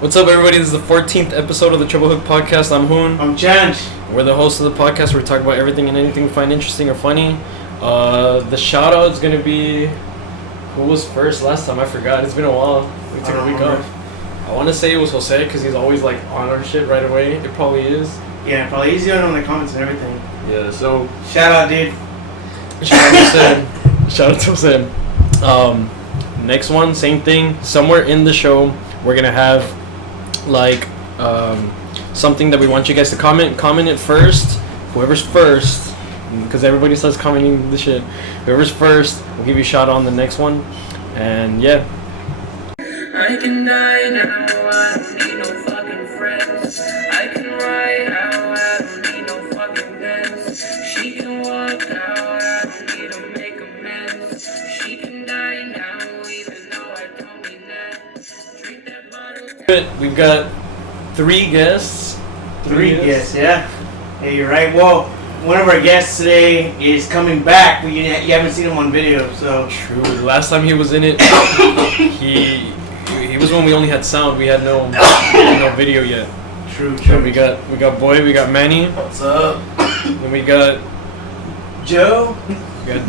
What's up, everybody? This is the 14th episode of the Trouble Hook Podcast. I'm Hoon. I'm Change. We're the hosts of the podcast where we talk about everything and anything we find interesting or funny. The shout out is going to be... Who was first last time? I forgot. It's been a while. We took a week off. I want to say it was Jose because he's always like on our shit right away. It probably is. Yeah, probably. He's the one in the comments and everything. Yeah, so... Shout out, dude. Shout out to Jose. Shout out to Jose. Next one, same thing. Somewhere in the show, we're going to have... like something that we want you guys to comment it first. Whoever's first, because everybody starts commenting the shit, whoever's first, we'll give you a shout on the next one. And yeah, I can die now, I don't need no fucking friends. I can ride out, I don't need no fucking pens. She can walk out, I don't need to make amends. She can die now, even though I don't mean that. Drink that bottle. We've got three guests. Three guests, yeah. Hey, you're right. Well, one of our guests today is coming back. You haven't seen him on video, so... True. The last time he was in it, he was when we only had sound. We had no video yet. True. So we got Boy, we got Manny. What's up? Then we got Joe. We got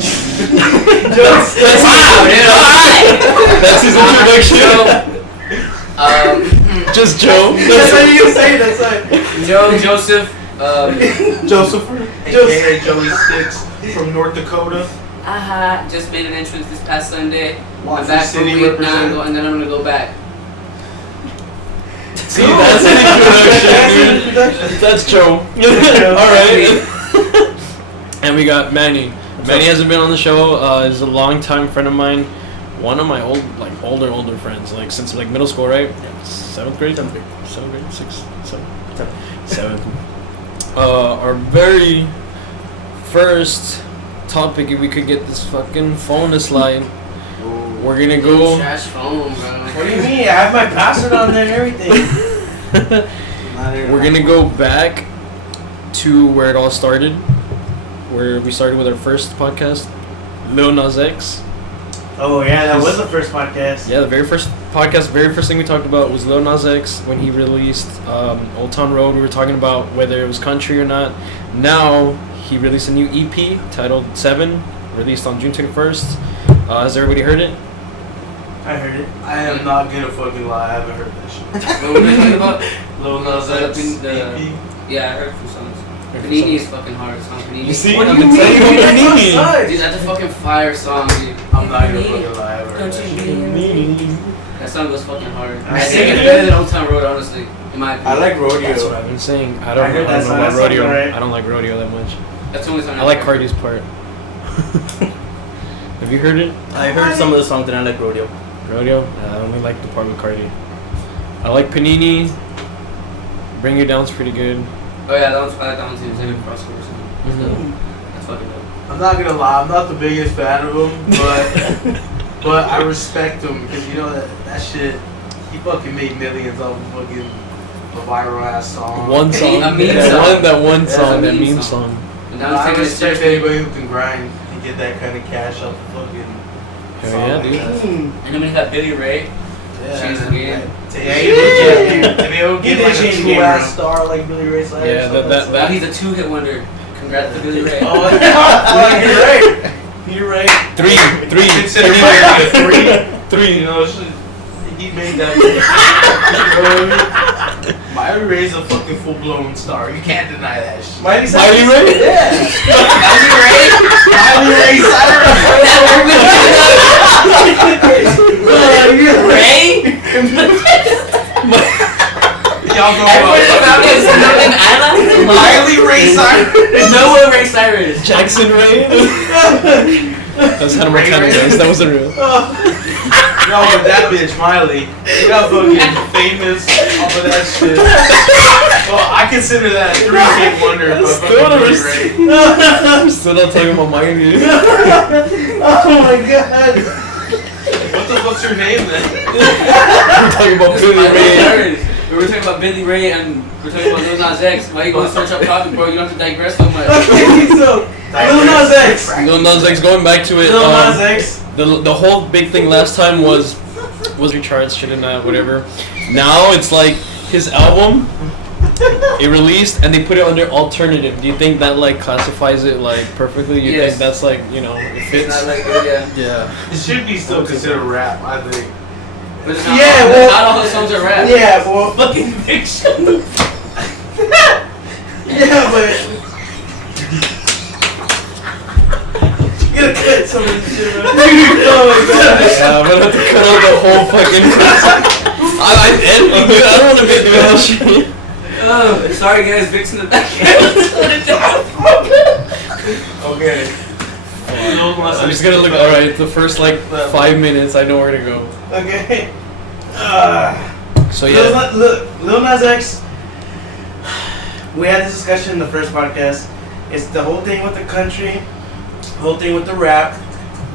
That's his introduction. Just Joe. That's how you say it. That's right. Joseph. Joseph. A.K.A. Joey Sticks from North Dakota. Just made an entrance this past Sunday. I'm Watson back for a City week now, representative. and then I'm gonna go back. See, that's an introduction. That's Joe. Alright. And we got Manny. Manny hasn't been on the show. He's a longtime friend of mine. One of my older friends, like since like middle school, right? Yeah. 7th grade? 7th. Our very first topic, if we could get this fucking phone to slide, we're gonna go. Trash phone, bro. What do you mean? I have my password on there and everything. We're gonna go back to where it all started, where we started with our first podcast, Lil Nas X. Oh, yeah, that was the first podcast. Yeah, the very first podcast, very first thing we talked about was Lil Nas X when he released Old Town Road. We were talking about whether it was country or not. Now, he released a new EP titled 7, released on June 21st. Has everybody heard it? I heard it. I am not gonna fucking lie, I haven't heard that shit. What were we talking about? Lil Nas X EP. Yeah, I heard a few songs. Panini is fucking hard song. Panini. You see? What do I've you been telling mean? you about That's so Panini. Dude, that's a fucking fire song, dude. I'm not gonna fucking lie, I haven't heard that shit. Panini. That song goes fucking hard. I I see think it. it's better than Old Town Road, honestly. In my opinion. I like Rodeo. That's what I've been saying. I I don't heard know that song. about That rodeo. sounds alright. I don't like rodeo that much. That's the only song I like heard. Cardi's part. Have you heard it? I heard some of the songs and I like Rodeo. Rodeo? I only like the part with Cardi. I like Panini. Bring You Down's pretty good. Oh yeah, I like that one too. It's like a crossover song. That's fucking dope. I'm not gonna lie, I'm not the biggest fan of him, but I respect him because you know that shit, he fucking made millions off of fucking a viral ass song. One song. A meme that song. one Yeah, song. a That meme meme song. song. And Nah, now I it's taking a respect step. anybody who can grind and get that kind of cash off the fucking Hell song yeah, like dude. that. And then we got Billy Ray. Yeah, Change the game. Yeah, he did. I mean, it'll He get did like a change the game 2-ass around. star like Billy Ray Cyrus. Yeah, so that's Now that- he's a 2-hit wonder. Congrats to Billy Ray. Oh, yeah. You're right. You're right. Three. Consider Three. Miley a 3. Three. You know, he made that. You know what I mean? Miley Ray's a fucking full-blown star. You can't deny that shit. Miley Ray? Yeah. Billy Ray? Miley Ray Ray? Y'all go Everybody up. around is nothing Anna? Miley Ray Cyrus. No way Ray Cyrus. Jackson Ray. That's Hannah Montana, guys. That wasn't real. No, but that bitch, Miley, she got fucking famous off of that shit. Well, I consider that a 3-hit wonder. But Still fucking never Billy Ray. I'm still not talking about Miley. Oh my god. What the fuck's your name then? We're talking about Billy Ray. We were talking about Billy Ray and we're talking about Lil Nas X. Why you going to search up topic, bro? You don't have to digress so much. Okay, so Lil Nas X. Lil Nas X, going back to it. Lil Nas X. The whole big thing last time was was recharged, should have not, whatever. Now it's like his album. It released and they put it under alternative. Do you think that like classifies it like perfectly? You Yes. think that's like, you know, it It's fits? not like good, yeah. Yeah. It should be still considered rap, I think. But it's not all his songs are rap. Yeah, well, Fucking fiction. yeah, but you gotta cut some of this shit, man. Oh my god. Yeah, I'm gonna have to cut out the whole fucking. I'm editing, dude. I don't want to be doing that shit. Oh, sorry guys, Vic's in the back. Okay. I'm just gonna look. All right, the first like 5 minutes, I know where to go. Okay. So yeah. Lil Nas X. We had this discussion in the first podcast. It's the whole thing with the country, the whole thing with the rap.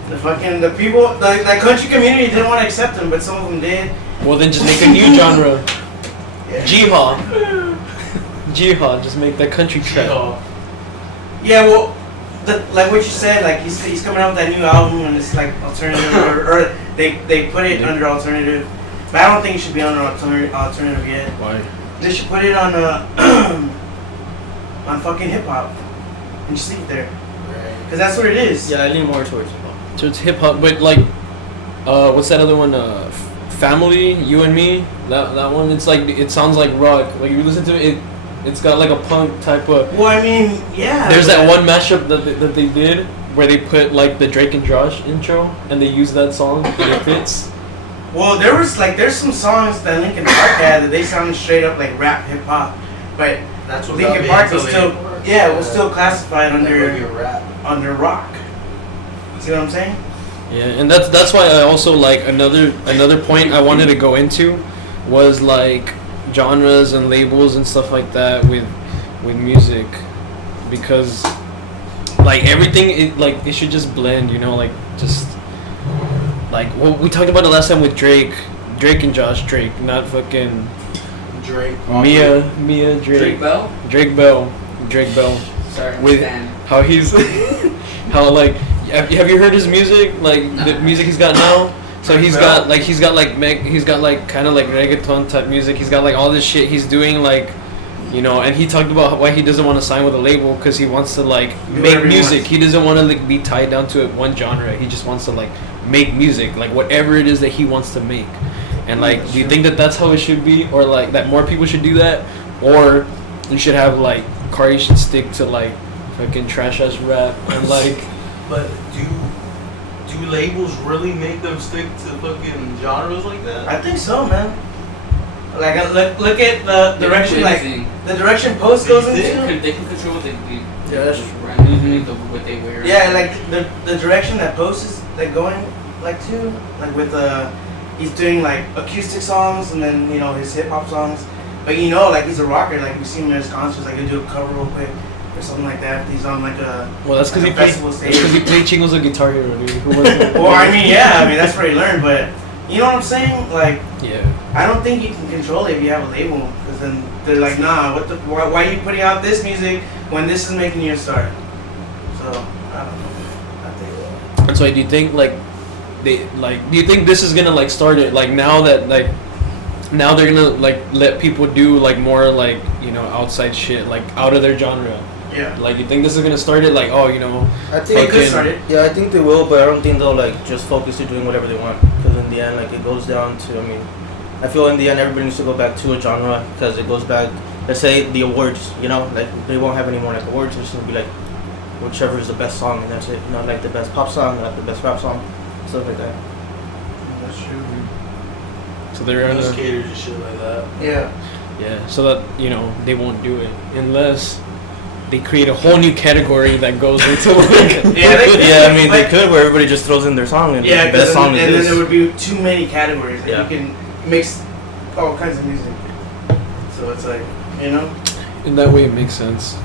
The people, the country community didn't want to accept him, but some of them did. Well, then just make a new genre. Yeah. Jihad. Jihad. Just make that country trap. Yeah, well, like what you said, like he's coming out with that new album and it's like alternative, or they put it under alternative. But I don't think it should be under alternative yet. Why? They should put it on on fucking hip hop and just leave it there, because that's what it is. Yeah, I lean more towards hip hop. So it's hip hop, but like, what's that other one? Family, You and Me. That one. It's like it sounds like rock. Like if you listen to it, it's got like a punk type of. Well, I mean, yeah. There's that one mashup that they did where they put like the Drake and Josh intro and they use that song and it fits. Well, there's some songs that Linkin Park had that they sounded straight up like rap hip hop, but That's what Linkin Park was still was still classified under rap. rock. See what I'm saying? Yeah, and that's why I also like another point I wanted to go into was like genres and labels and stuff like that with music, because like everything it should just blend, you know, like just like what we talked about the last time with Drake and Josh, not fucking Drake. Mia Drake Bell? Drake Bell. Sorry, With fan. how he's how like have you heard his music, like the music he's got now? So he's got like kind of like reggaeton type music. He's got like all this shit he's doing, like, you know, and he talked about why he doesn't want to sign with a label because he wants to like make music. He doesn't want to like be tied down to one genre. He just wants to like make music, like whatever it is that he wants to make. And like, do you think that that's how it should be, or like that more people should do that, or you should have like Cardi should stick to like fucking trash ass rap and like. But do labels really make them stick to fucking genres like that? I think so, man. Like look at the direction, like the direction Post goes into. They can control what they do. Yeah, that's true. What they wear. Yeah, like the direction that Post is like going like to, like with he's doing like acoustic songs and then, you know, his hip hop songs. But you know, like he's a rocker. Like we see him at his concerts, like he'll do a cover real quick or something like that. He's on like a Well, that's because like he a festival stage. played Chingos a Guitar Hero, dude. Who wasn't? Well, I mean, yeah, I mean that's where he learned. But you know what I'm saying? Like, Yeah. I don't think you can control it if you have a label, because then they're like, nah, why are you putting out this music when this is making you a star? So I don't know. I think. And so, do you think like do you think this is gonna like start it like now that like now they're gonna like let people do like more like, you know, outside shit like out of their genre? Yeah. Like, you think this is gonna start it like, oh, you know, I They think could start it. yeah, I think they will, but I don't think they'll like just focus to doing whatever they want. Because in the end, like it goes down to, I mean, I feel in the end everybody needs to go back to a genre because it goes back. Let's say the awards, you know, like they won't have any more like awards. It's gonna be like whichever is the best song and that's it. You know, like the best pop song, like the best rap song, stuff like that. That's true. so they're Those gonna, caters and shit like that. Yeah. yeah, so that, you know, they won't do it unless they create a whole new category that goes into like Yeah, I mean they could where everybody just throws in their song and Yeah, the best song and is then this. there would be too many categories. Like Yeah. you can mix all kinds of music. So it's like, you know. in that way it makes sense.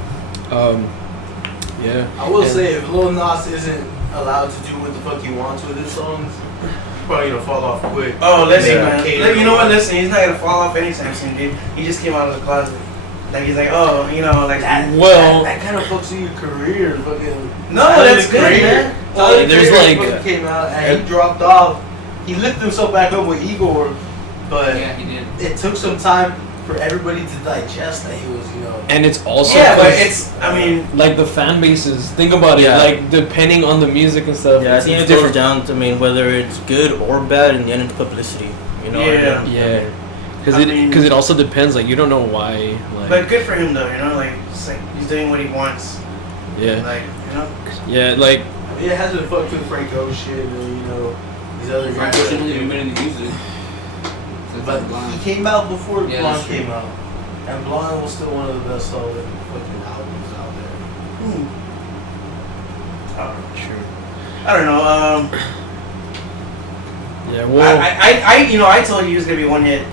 Yeah. I will And- say, if Lil Nas isn't allowed to do what the fuck he wants with his songs, he's probably gonna fall off quick. Oh, listen, Yeah. man. Cater. You know what? Listen, he's not gonna fall off anytime soon, dude. He just came out of the closet. Like he's like, oh, you know, like that. Well, That kind of fucks with your career, fucking. No, Tyler, that's the good, Creator. man. Tyler, the There's Creator like- fucking came out and he dropped off he lifted himself back up with Igor, but Yeah, he did. it took some time for everybody to digest that he was, And it's also Yeah, but 'cause, it's. I mean, like the fan bases. Think about it. Yeah. Like depending on the music and stuff. Yeah, I it's think it different. goes down to, I mean, whether it's good or bad, in the end, it's publicity. You know? Yeah. Yeah. Because I mean- it also depends. Like you don't know why. Like but good for him though. Like it's like he's doing what he wants. yeah, Like yeah. Like it hasn't fucked with Frank Ocean and these other Frank guys. Ocean hasn't even been in the music. Since But Blonde. he came out before Yeah, Blonde that's true. came out, and Blonde was still one of the best solid fucking albums out there. true. I don't know. Yeah. Well. I told you he was gonna be one hit.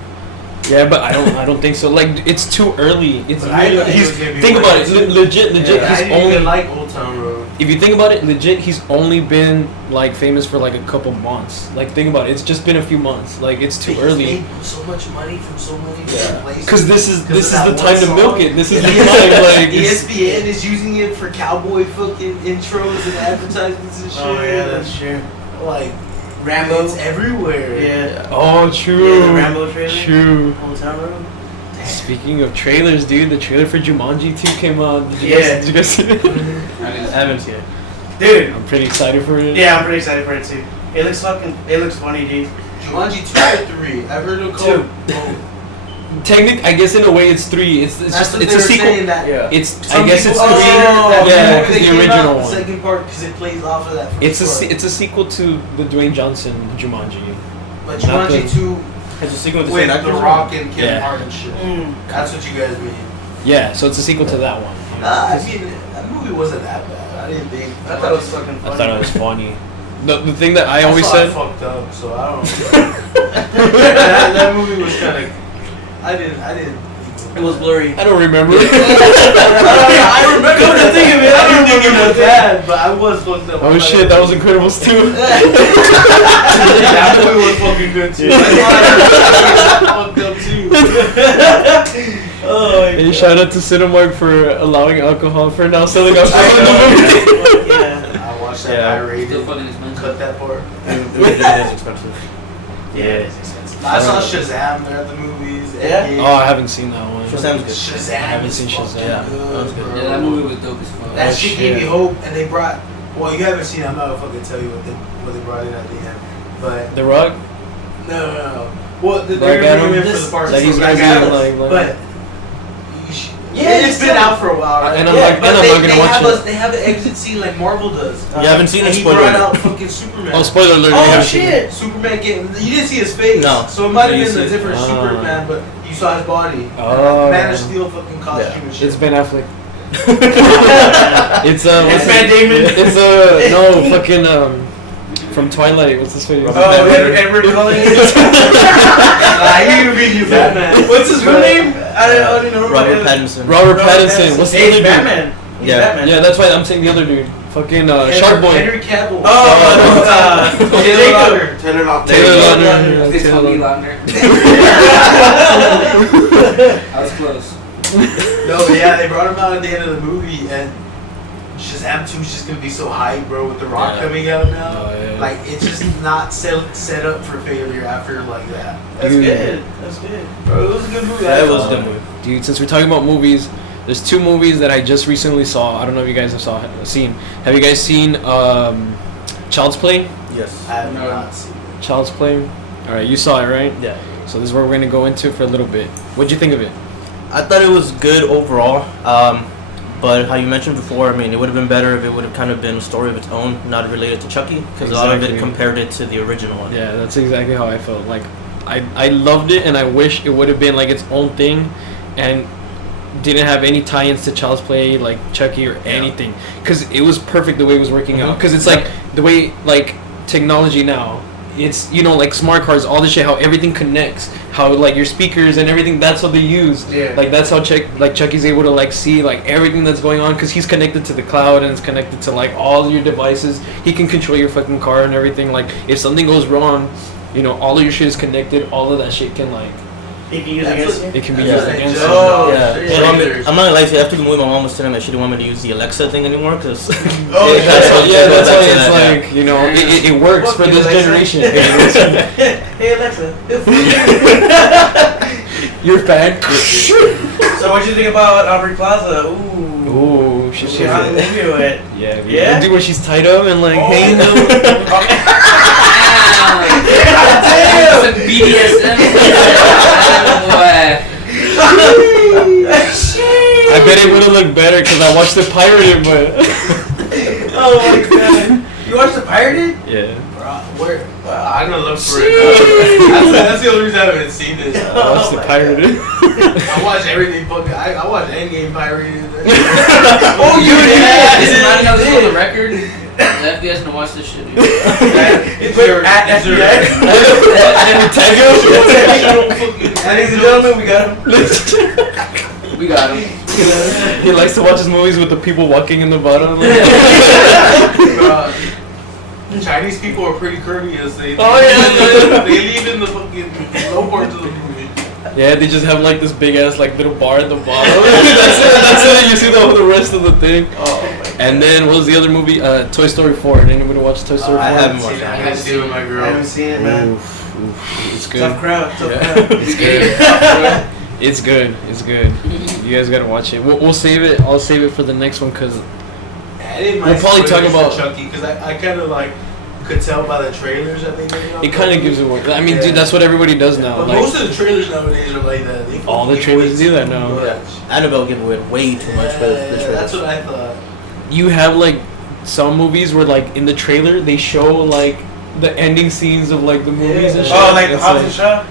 Yeah, but I don't think so. Like it's too early. It's But I really, thought he he's was gonna be think one about it. hit. Legit. I He's didn't only even like Old Town Road. if you think about it, legit. He's only been like famous for like a couple months. Like think about it. It's just been a few months. Like it's too He's early. made so much money from so many different places. Because this is Because of the that time one to milk song. it. This is the Yeah. time. Like it's- ESPN is using it for cowboy fucking intros and advertisements and shit. Oh yeah, that's true. Like Rambo. it's everywhere. Yeah. oh, true. Yeah, the Rambo trailer. True. Old Town Road. Speaking of trailers, dude, the trailer for Jumanji 2 came out. Did you guys see it? I didn't I see haven't seen it. Dude. I'm pretty excited for it. Yeah, I'm pretty excited for it too. It looks funny, dude. Jumanji 2 or 3. I've heard it called. Technically, I guess in a way it's 3. It's That's just what it's they a were sequel. saying that It's some I guess it's people 3. consider that Yeah, movie that the came original out, one. The second part because it plays off of that. It's first part. it's a sequel to the Dwayne Johnson Jumanji. But not Jumanji the- 2 It's a sequel with the with same The actors? Rock and Kevin Yeah. Hart and shit. That's what you guys mean. Yeah, so it's a sequel to that one. I mean, that movie wasn't that bad. I didn't think. I thought it was fucking I funny. thought it was funny. The thing that I always saw said. I fucked up, so I don't know. that movie was kind of. I didn't. It was blurry. I don't remember. I remember. Come to think of it, I I don't didn't think it remember was bad, but I was fucked up. Oh shit, that was Incredibles 2. That movie was fucking good too. I fucked up too. Oh my Hey, shout out to Cinemark for allowing alcohol for now selling alcohol in the movie. Yeah. I watched that Yeah. I rated. Still fucking expensive. Cut that part. It is expensive. Yeah, it's expensive. I saw Shazam there at the movies. Yeah? Endgame. Oh, I haven't seen that one. Shazam's good. Shazam. I haven't is seen fucking Shazam. Yeah, good, that was good. bro. Yeah, that movie was dope as fuck. That Oh, shit gave me shit. hope, and they brought. Well, you haven't seen it. I'm not gonna fucking tell you what they brought in at the end. But The Rock? no. Well, they're Black bringing him in Adam? for the parts. Like he's Black gonna be Adam. like- But Yeah, it's been out for a while, right? And I'm Yeah, not, But and I'm they, not gonna they watch have it. they have an exit scene like Marvel does. You haven't seen And it? he Spoiler brought alert. out fucking Superman. Oh, spoiler alert! Oh you haven't seen it. shit! Superman getting. You didn't see his face. No. So it might You have been see a it? different Ah. Superman, but you saw his body. Oh. Man of Steel fucking costume and shit. It's Ben Affleck. It's It's what's Matt it- Damon. It's no fucking from Twilight. What's his face? Oh, Edward Cullen. He would be you Batman. What's his real name? I don't know. Robert Pattinson. Robert Pattinson. What's the Hey, other he's dude? Batman. He's Yeah. Batman. Yeah, that's why I'm saying the other dude. Fucking Shark Boy. Henry Cavill. Oh, Jacob. Taylor Lautner. Taylor Lautner. Lautner. Yeah, It's Taylor Tommy Lautner. Lautner. I was close. No, but yeah, they brought him out at the end of the movie, and Shazam 2 is just gonna be so hype, bro, with The Rock Yeah. coming out now. Oh, yeah. Like, it's just not set up for failure after like that. That's Dude. good. That's good. Bro, it was a good movie. That I was a thought. good movie. Dude, since we're talking about movies, there's 2 movies that I just recently saw. I don't know if you guys have seen. Have you guys seen Child's Play? Yes. I have No. not seen it. Child's Play. All right, you saw it, right? Yeah. So this is what we're gonna go into for a little bit. What'd you think of it? I thought it was good overall. But how you mentioned before, I mean, it would have been better if it would have kind of been a story of its own, not related to Chucky, because a lot of it Exactly. compared it to the original one. Yeah, that's exactly how I felt. Like, I loved it, and I wish it would have been like its own thing, and didn't have any tie-ins to Child's Play, like Chucky or anything, because it was perfect the way it was working out. Because it's like the way like technology now. It's like smart cars, all this shit, how everything connects, how like your speakers and everything. That's what they use. Yeah. Like that's how Chucky's able to like see like everything that's going on because he's connected to the cloud and it's connected to like all your devices. He can control your fucking car and everything. Like if something goes wrong, all of your shit is connected. All of that shit can like He can use it against you? It can be Yeah. used against you. Oh, Yeah. shit. She want me- I'm not gonna lie to you. After the movie, my mom was telling me she didn't want me to use the Alexa thing anymore because. Oh, That's why, yeah, that's why it's Yeah. like, you know, it works Fuck for you, this Alexa. generation. Hey Alexa. You're fat. So what you think about Aubrey Plaza? Ooh. Ooh, she's She hot in the movie with it. Yeah, Yeah? dude, when she's tied up and like Oh. hanging up. Damn. Some BDSM. Boy. I bet it would have looked better because I watched it pirated, but. Oh my god. You watched the pirated? Yeah. Where? I'm gonna look for it. That's the only reason I haven't seen it. I watched it pirated. I watch everything fucking. I watch Endgame pirated. Oh, you Yeah, this is did. not how this is on the record. The FBS gonna watch this shit, dude. It's at FBI. Ladies and gentlemen, we got him. We got him. He likes to watch his movies with the people walking in the bottom. Like. Chinese people are pretty courteous. They leave in the fucking low parts of the movie. Yeah, they just have like this big ass like little bar at the bottom. That's it. You see the rest of the thing. Oh my god. And then what was the other movie? Toy Story 4. Did anybody watch Toy Story 4? I haven't I watched haven't it. seen it with my I girl. haven't seen it, man. Oof, it's good. Tough crowd. Tough Yeah. crowd. It's good. It's good. It's good. You guys gotta watch it. We'll save it. I'll save it for the next one because We'll probably talk about- Chucky because I kind of like could tell by the trailers. I think it kind of gives it away. I mean, dude, that's what everybody does now. But Like, most of the trailers nowadays are like that. They all the fucking trailers give do away that now. too much. Yeah. Annabelle gave away way too much with the Yeah, trailers. that's what I thought. you have like some movies where like in the trailer they show like the ending scenes of like the movies and shit. Oh, like the It's Hobbs and Shaw?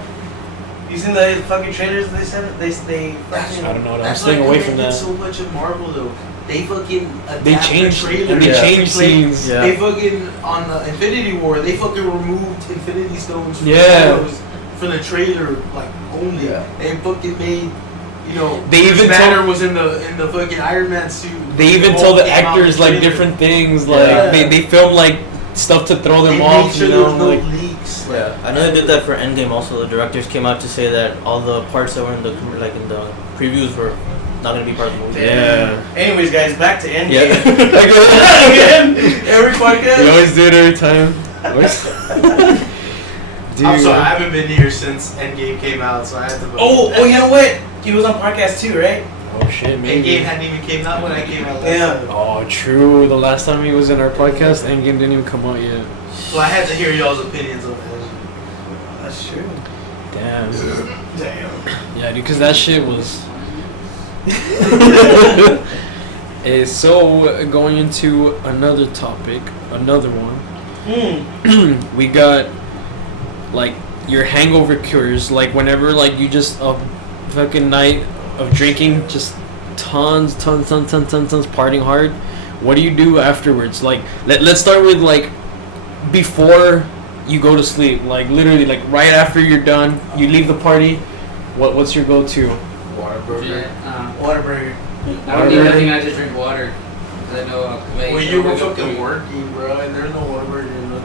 You seen the fucking trailers they said? They fucking... I don't know. I'm That's staying like away they from did that. so much of Marvel though. They fucking adapt They the changed. trailer. And they Yeah. changed scenes. Yeah. They fucking on the Infinity War. They fucking removed Infinity Stones from Yeah. the photos for the trailer, like only. Yeah. They fucking made, you know, They even Banner told- was in the fucking Iron Man suit. They even all tell the came out actors in the like trailer. different things. Like Yeah. they film like stuff to throw them They off. made sure You there was know, no like leaks. Yeah, I know they did that for Endgame. Also, the directors came out to say that all the parts that were in the previews were not gonna be part of the movie. yeah. Anyways, guys, back to Endgame. Yeah. Again, every podcast. We always do it every time. Dude. I'm sorry, I haven't been here since Endgame came out, so I had to. Oh, you know what? He was on podcast too, right? Oh shit, maybe. Endgame hadn't even came out when I came out. Last Yeah. time. Oh, true. The last time he was in our podcast, Endgame didn't even come out yet. So I had to hear y'all's opinions on it. That's true. Damn. Damn. Yeah, dude, because that shit was. So, going into another topic, another one. We got like your hangover cures, like whenever like you just a fucking night of drinking, just tons partying hard. What do you do afterwards? Like let's start with like before you go to sleep, like literally like right after you're done, you leave the party. What's your go-to? Whataburger. Whataburger. I don't need nothing. I just drink water. 'Cause I know. Well, you were fucking working, bro, and there's no Whataburger in the.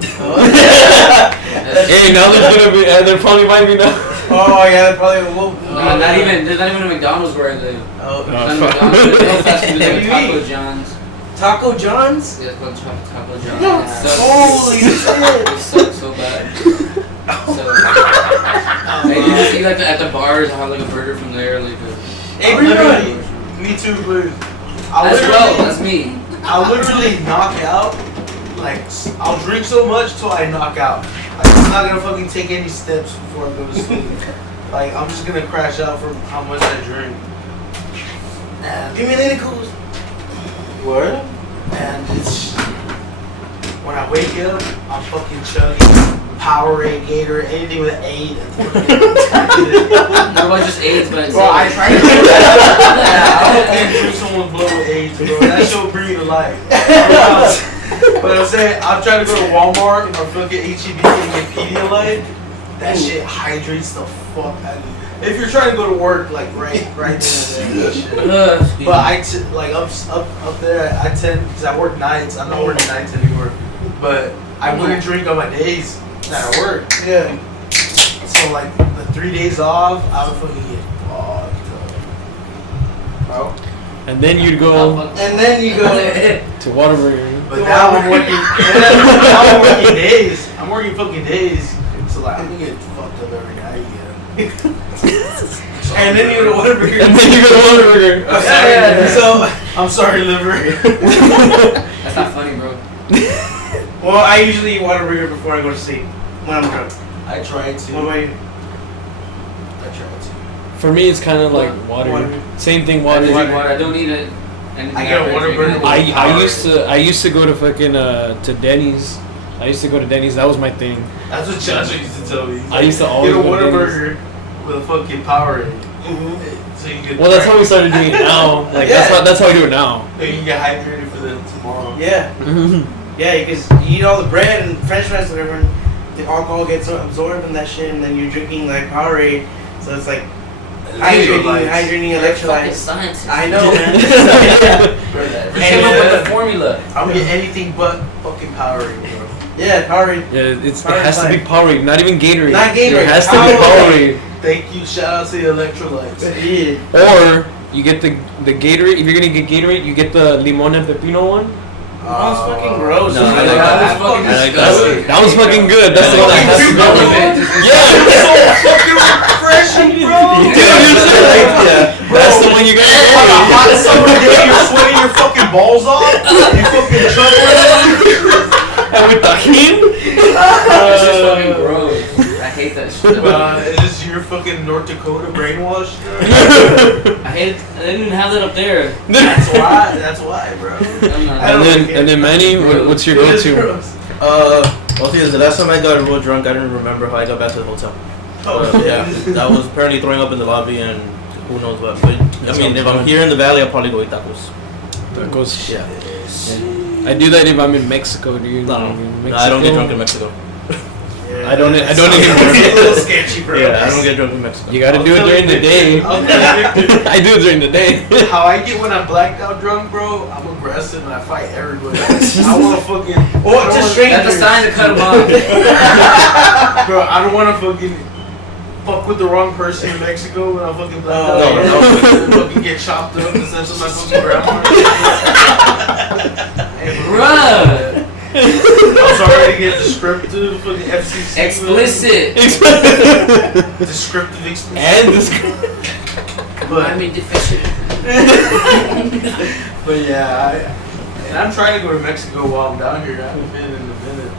Hey, now there's gonna be, there probably might be now. Oh yeah, that probably will. No, not even. There's not even a McDonald's where I live. Oh, There's not a McDonald's. There's no fast food. There's What do you Taco eat? John's. Taco John's. Yeah, it's called Taco John's. No. It sucks. Holy shit. It sucks so bad. So, I just eat like at the bars. I have like a burger from there, like a. Hey, where you literally, going? me too, please. That's well. That's me. I'll literally knock out. Like, I'll drink so much till I knock out. Like, I'm not gonna fucking take any steps before I go to sleep. Like, I'm just gonna crash out from how much I drink. And Give me Lady Coos. what? And it's when I wake up, I'm fucking chugging Powerade, Gator, anything with an 8. What about just AIDS, but Bro, I tried to do that. I fucking drink someone's blood with AIDS, bro. That shit will bring you to life. But I'm saying, I'm trying to go to Walmart or fucking HEB and get Pedialyte. That shit hydrates the fuck out of you. If you're trying to go to work, like right then and there, that shit. But like up there, I tend, because I work nights. I'm not working nights anymore. But I wouldn't drink on my days that I work. Yeah. So like the 3 days off, I would fucking get fucked up. Bro. And then you'd go And then you go. to Whataburger. But now I'm working. Now I'm working days. I'm working fucking days. So like I'm gonna get fucked up every night. And then you go to Whataburger. And then you go to Whataburger. Yeah. So. I'm sorry, liver. That's not funny, bro. Well, I usually eat Whataburger before I go to sleep when I'm drunk. I tried to. What about you? I tried to. For me, it's kind of like water. Water. Same thing, I water. just drink water. I don't need it. Anything I get a after Whataburger. drinking. I used to go to fucking to Denny's. I used to go to Denny's. That was my thing. That's what Chacha used to tell me. I used to always get a go to Whataburger with a fucking Powerade. Mm-hmm. So you can. Well, that's how we started doing it now. Like that's how we do it now. So you can get hydrated for the tomorrow. Yeah. Yeah, because you eat all the bread and French fries, whatever, and the alcohol gets absorbed in that shit, and then you're drinking like Powerade, so it's like hydrating You're a fucking electrolytes. scientist. I know, man. We came up with the formula. I'm gonna get anything but fucking Powerade, bro. Yeah, Powerade. Yeah, it has to be Powerade, not even Gatorade. Not Gatorade. It has to be Powerade. Thank you. Shout out to the electrolytes. Yeah. Or you get the Gatorade. If you're gonna get Gatorade, you get the limon and pepino one. That was fucking gross. No, I like that. Fucking disgusting. That was fucking good. That's the one that has to go. Yeah, it's so fucking refreshing, bro. That's the one you gotta On a go. hot summer day, you're sweating your fucking balls off. You fucking chuckling. And with tahini. It's just fucking gross. I hate that shit. Is this your fucking North Dakota brainwash? I hate it. I didn't even have that up there. That's why. That's why, bro. And then Manny, what's your go-to? Well, see, the last time I got real drunk, I didn't remember how I got back to the hotel. Yeah, I was apparently throwing up in the lobby and who knows what. But I mean, if I'm here in the valley, I'll probably go eat tacos. Tacos. Yeah. I do that if I'm in Mexico, dude. No, Mexico, I don't get drunk in Mexico. I don't even. It's a little sketchy, bro. Yeah, I don't get drunk in Mexico. You gotta do it during the day. I do it during the day. How I get when I'm blacked out drunk, bro? I'm aggressive and I fight everybody. I want to fucking. Or to strangers. That's a sign to cut him off. Bro, I don't want to fucking fuck with the wrong person in Mexico when I'm fucking blacked out. No. Fucking get chopped up in the sense of my fucking grandma. Bruh. I'm sorry to get descriptive for the FCC. Explicit. Descriptive explicit. And this. I But, mean deficient. but yeah, and I'm trying to go to Mexico while I'm down here. I haven't been in a minute.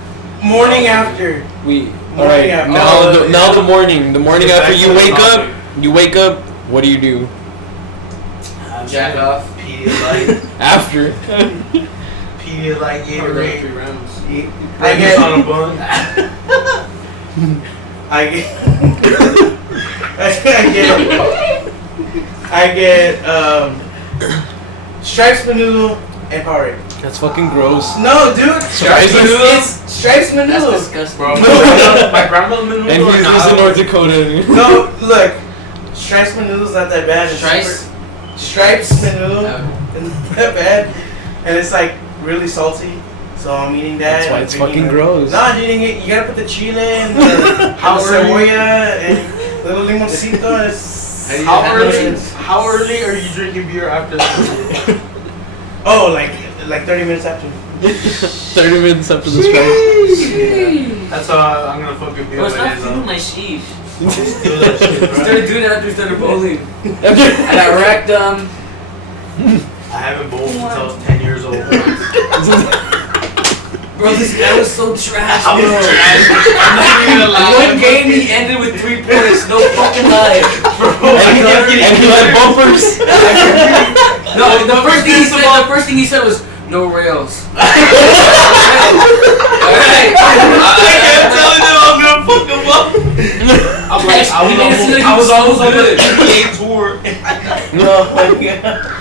Morning after. We. All right. after. Now the morning. The morning Get after back you to the wake up. topic. You wake up. What do you do? Jack off. Pedialyte, After. Pedialyte, Gatorade. 3 rounds. I get. on a bun. I get. I get stripes menudo and Powerade. That's fucking gross. No, dude. Stripes It's stripes That's menudo. disgusting. Bro, my grandma's been And he's just in North Dakota. No, look. Stripes menudo's not that bad. It's Stripes? super- Stripes menudo. It's not that bad, and it's like really salty. So I'm eating that. That's why and it's drinking fucking the- gross. No, I'm eating it. You gotta put the chile and the cebolla and little limoncito. How early are you drinking beer after that? Oh, like 30 minutes after. 30 minutes after the strike. That's how I'm gonna fucking be Bro, on stop my feeling days my sheesh. off. Do that shit, bro. Started doing it after we started bowling. I got wrecked, I haven't bowled since I was 10 years old. Bro, this guy was so trash, I was bro. trash. I'm not even gonna lie. One game he ended with 3 points, no fucking lie. And he had bumpers. No, the first thing he said was no rails. Alright. I kept telling them I'm gonna fuck him up. I'm like, I was almost on the NBA tour. No, my God.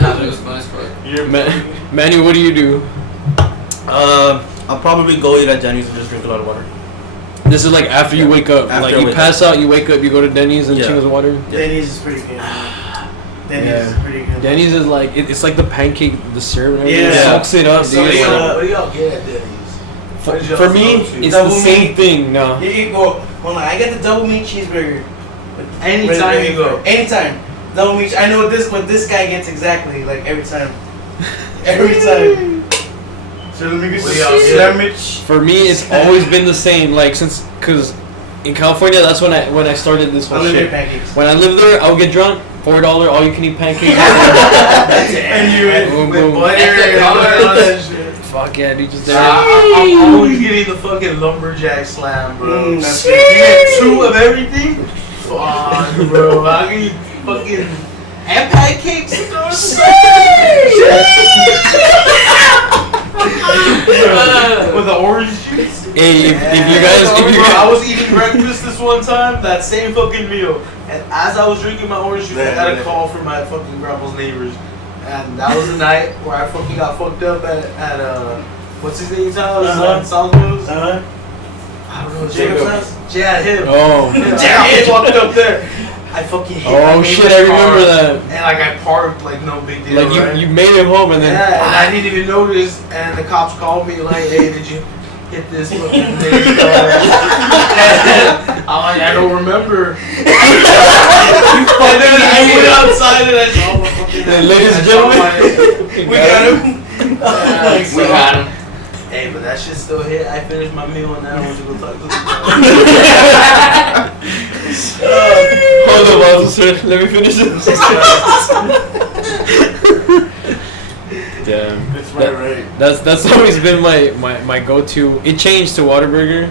Nah, but it was fun as fuck. Manny, what do you do? I'll probably go eat at Jenny's and just drink a lot of water. This is like after you wake up. After Like I you wake pass out, you wake up, you go to Denny's and Yeah. drink some water. Denny's is pretty good. Denny's is pretty good. Denny's is like it's like the pancake, the syrup, and everything. Yeah. It soaks it up, So dude. it's, What do y'all get at Denny's? For me, it's the same thing. No. You eat, well, Hold on, I get the double meat cheeseburger. Anytime you go. Anytime. Double meat. I know what this guy gets exactly. Like every time. Every time. So let me get some sandwich. For me, it's always been the same. Like cause in California, that's when I started this whole shit. Pancakes. When I lived there, I would get drunk. $4 all you can eat pancakes. And you Boom, with boom. butter and all that shit. Fuck yeah, dude, just there. I'm always getting the fucking lumberjack slam, bro. That's You get 2 of everything? Fuck, bro. I can eat fucking and pancakes. With the orange juice. Hey, if you guys, I was eating breakfast this one time, that same fucking meal, and as I was drinking my orange juice, I got a call from my fucking grandpa's neighbors, and that was the night where I fucking got fucked up at what's his name's house? Southwoods. Uh-huh. I don't know. Jacob's house? Yeah, him. Oh. Yeah, I fucked up there. I fucking hit my Oh neighbor's shit, I remember car, that. And like I parked like no big deal. Like right? you made it home and then. Yeah, and I didn't even notice, and the cops called me like, "Hey, did you hit this fucking thing?" I'm like, "I don't remember." And then I went outside and I saw my fucking. Ladies and gentlemen, We got him. We got him. Hey, but that shit still hit. I finished my meal and then I went to go talk to the Hold up, officer. Let me finish this. Damn. That's right. That's always been my go-to. It changed to Whataburger.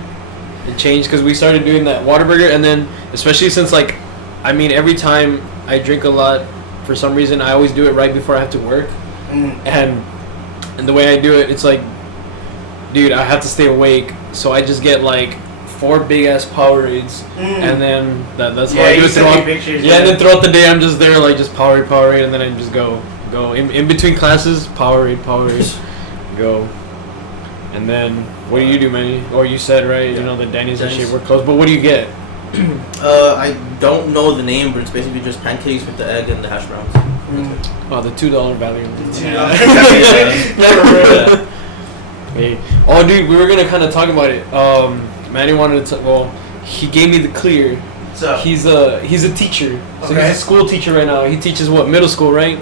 It changed because we started doing that Whataburger, and then especially since every time I drink a lot, for some reason I always do it right before I have to work, and the way I do it, it's like, dude, I have to stay awake, so I just get like 4 big ass Powerades, and then that's how I do it throughout. Pictures, and then throughout the day I'm just there like just Powerade, and then I just go in between classes, Powerade, go. And then what do you do, Manny? Or you said right, you know the Denny's and shit were closed, but what do you get? I don't know the name, but it's basically just pancakes with the egg and the hash browns. Oh, the $2 value. $2. Never heard of that. Hey. Oh, dude, we were gonna kind of talk about it. Manny wanted to. He gave me the clear. So He's a teacher. So Okay. he's a school teacher right now. He teaches what, middle school, right?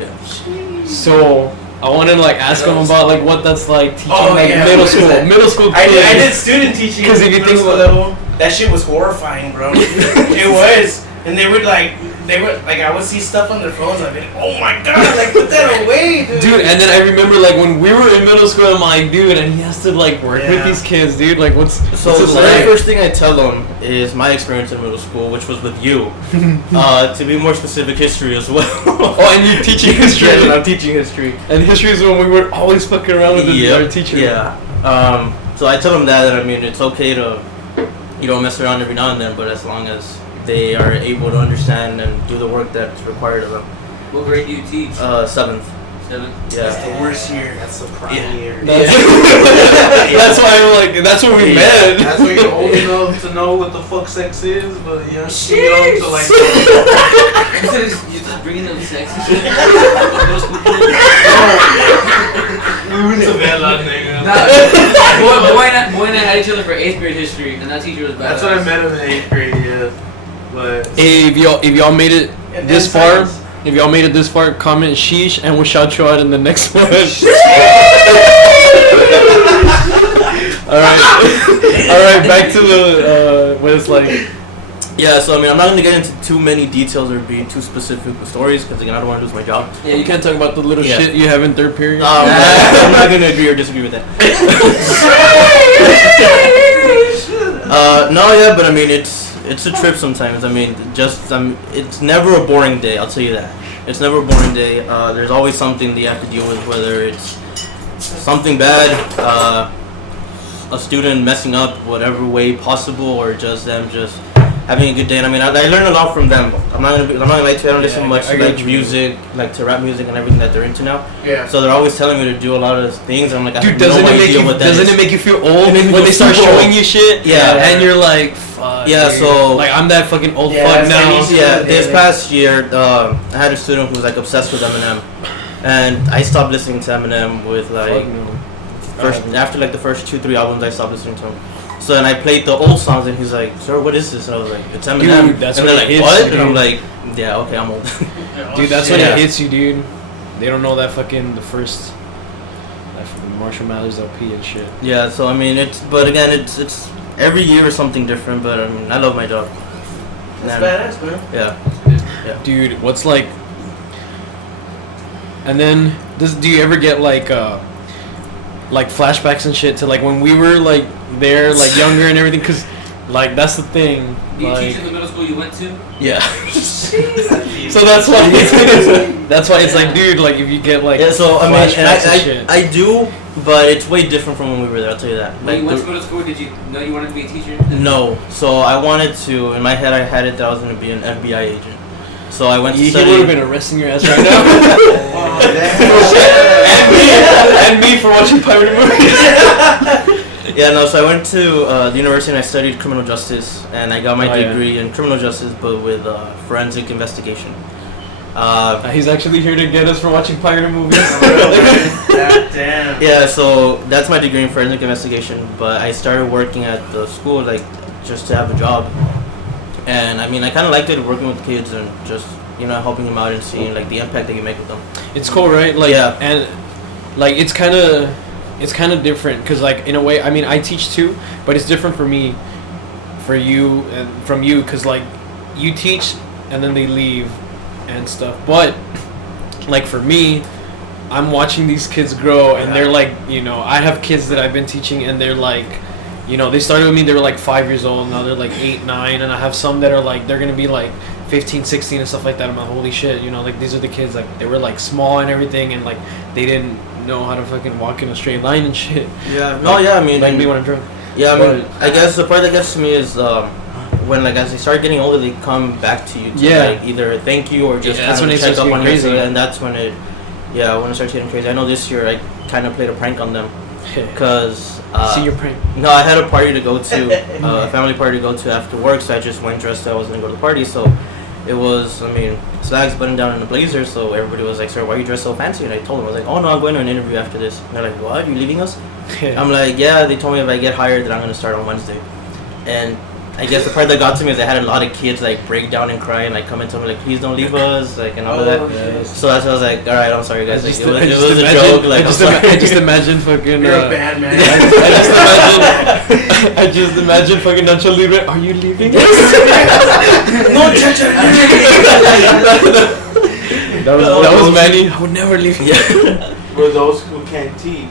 So I wanted to ask him about what that's like teaching middle school. Middle school I kids. did student teaching. 'Cause if you think about level, that shit was horrifying, bro. It was, and they would I would see stuff on their phones. I'd be like, oh my god, put that away, dude. Dude, and then I remember when we were in middle school, I'm like, dude, and he has to work with these kids, dude. What's So this the very like? first thing I tell them is my experience in middle school, which was with you. To be more specific, history as well. Oh, and you're teaching history. Yeah, and I'm teaching history. And history is when we were always fucking around with our teacher. Yeah. So I tell them that it's okay to, mess around every now and then, but as long as they are able to understand and do the work that's required of them. What grade do you teach? 7th. 7th? Yeah. That's the worst year. That's the prime year. That's why that's when we met. That's when you're old enough to know what the fuck sex is, but you're young to You just bringing up sex and shit? We went to Bella, nigga. Nah, boy and I had each other for 8th grade history, and that teacher was bad. That's when I met him in 8th grade, yeah. But Hey, if y'all made it this far, comment sheesh, and we'll shout you out in the next one. All right, back to the what it's like. Yeah, so I'm not going to get into too many details or be too specific with stories because again I don't want to lose my job. Yeah, you can't talk about the little shit you have in 3rd period. I'm not going to agree or disagree with that. But it's a trip sometimes. It's never a boring day. I'll tell you that. It's never a boring day. There's always something that you have to deal with, whether it's something bad, a student messing up whatever way possible, or just them just having a good day. And I learn a lot from them. I'm not gonna lie to you. I don't listen much to music, to rap music and everything that they're into now. Yeah. So they're always telling me to do a lot of things. And I'm like, dude, doesn't it make you feel old when they start showing you shit? Yeah. And you're like, fuck. Yeah. Dude. So I'm that fucking old fuck now. This past year, I had a student who was obsessed with Eminem, and I stopped listening to Eminem with after the first 2-3 albums. I stopped listening to him. So then I played the old songs, and he's like, "Sir, what is this?" And I was like, "It's Eminem." Dude, that's and when they're it like, hits "What?" you, And I'm dude. like, "Yeah, okay, I'm old." Dude, that's when Yeah. it hits you, dude. They don't know that fucking the first Marshall Mathers LP and shit. Yeah, so I mean, but again, it's every year is something different. But I mean, I love my job. That's And, badass, man. yeah. Dude, what's like? And then, do you ever get like flashbacks and shit to like when we were like there, like younger and everything? Cause like that's the thing. Do you Like, teach in the middle school you went to? Yeah. so that's why it's like, dude, like if you get like Yeah, so I mean, and flashbacks and shit. I do, but it's way different from when we were there. I'll tell you that. When you went the- to middle school, did you know you wanted to be a teacher? No, so I wanted to. In my head, I had it that I was going to be an FBI agent. So I went to He study. would have been arresting your ass right now. Oh, damn. and me for watching pirate movies. Yeah, no. So I went to the university and I studied criminal justice, and I got my Oh, yeah. degree in criminal justice, but with forensic investigation. He's actually here to get us for watching pirate movies. God damn. Yeah, so that's my degree in forensic investigation. But I started working at the school like just to have a job, and I mean I kind of liked it working with kids and just helping them out and seeing like the impact that you make with them. It's cool, right? Like, Yeah. and like it's kind of different because like in a way, I mean, I teach too, but it's different for me, for you, and from you because like you teach and then they leave and stuff. But like for me, I'm watching these kids grow and they're like, I have kids that I've been teaching and they're like, they started with me, they were like 5 years old, now they're like 8, 9, and I have some that are like, they're gonna be like 15, 16 and stuff like that. I'm like, holy shit, like these are the kids, like they were like small and everything and like they didn't know how to fucking walk in a straight line and shit. Yeah. No. Yeah. I mean. Like me when I'm drunk. Yeah. I mean. But- I guess the part that gets to me is when like as they start getting older, they come back to you to like either thank you or just that's kind when of it check starts up getting on crazy. you. And that's when it starts getting crazy. I know this year I kind of played a prank on them because See your prank. no, I had a party to go to, a family party to go to after work, so I just went dressed. I was gonna go to the party, so it was, I mean, slacks buttoned down in a blazer. So everybody was like, "Sir, why are you dressed so fancy?" And I told them, I was like, "Oh no, I'm going to an interview after this." And they're like, "What? You leaving us?" I'm like, "Yeah." They told me if I get hired, that I'm gonna start on Wednesday. And I guess the part that got to me is I had a lot of kids like break down and cry and like come and tell me like, "Please don't leave us," like and all of that. Yes. So that's why I was like, "All right, I'm sorry guys." I Like, just, it was a joke. Like, I just imagine fucking. You're a bad man. I just imagine fucking Nacho Libre. Are you leaving? No, Chacha. That was Manny. I would never leave. Yeah. For those who can't teach,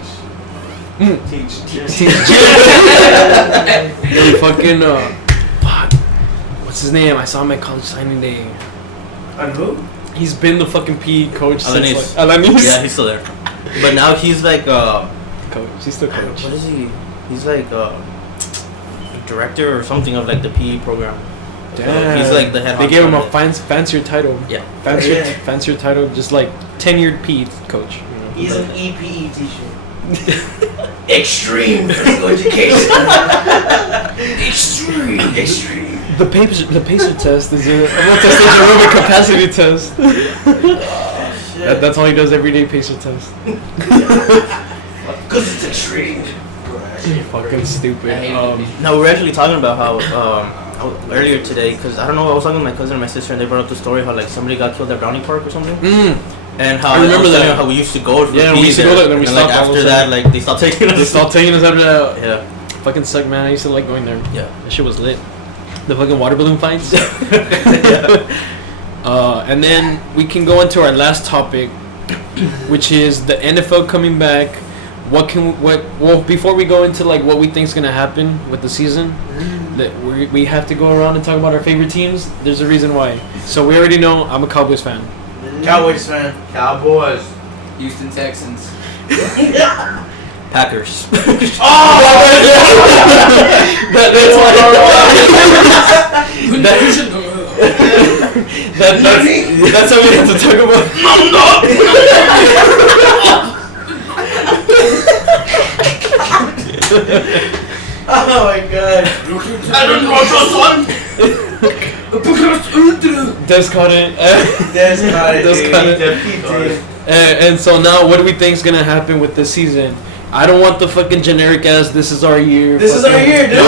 teach. Hey, fucking fuck. What's his name? I saw him at college signing day. And who? He's been the fucking PE coach Alanis. since like, Alanis. Yeah, he's still there. But now he's like coach. He's still coach. what is he? He's like director or something of like the PE program. Damn. He's like the head. They gave him honcho a of it. fancier title. Yeah. Fancier title, just like tenured PE coach. He's an EPE teacher. Extreme physical education. Extreme. The pacer test is a multi-stage aerobic capacity test. That's all he does every day. Pacer test. Because it's extreme. Fucking stupid. No, we were actually talking about how earlier today, because I don't know, I was talking with my cousin and my sister, and they brought up the story how like somebody got killed at Brownie Park or something. And how I remember was telling that. How we used to go. For Yeah, we PE used to go there, then we and like stopped all of a after sudden. that, like they stopped taking us. They stopped taking us after that. Yeah. Fucking suck, man. I used to like going there. Yeah. That shit was lit. The fucking water balloon fights. Yeah. And then we can go into our last topic, which is the NFL coming back. Well, before we go into like what we think's gonna happen with the season, that we have to go around and talk about our favorite teams. There's a reason why. So we already know I'm a Cowboys fan. Cowboys fan. Cowboys. Houston Texans. Packers. That's what we have to talk about. Oh my god. Des caught it. That's got it. That's dude. got it. The PT. And so now, what do we think is gonna happen with this season? I don't want the fucking generic ass. This is our year. This is our year, dude.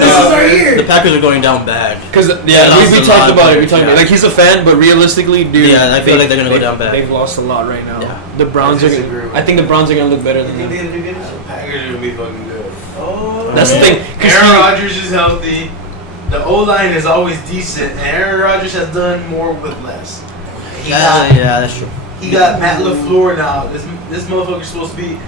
This is our year. The Packers are going down bad. Because we talked about it. We talked about it. Like he's a fan, but realistically, dude. Yeah, I feel like they're gonna go down bad. They've lost a lot right now. Yeah. The Browns are. I think the Browns are gonna look better You than think them. they're gonna do good? The Packers are gonna be fucking good. Oh. That's the thing. Aaron Rodgers is healthy. The O-line is always decent, and Aaron Rodgers has done more with less. Yeah, that's true. He got Matt LaFleur now. This motherfucker's supposed to be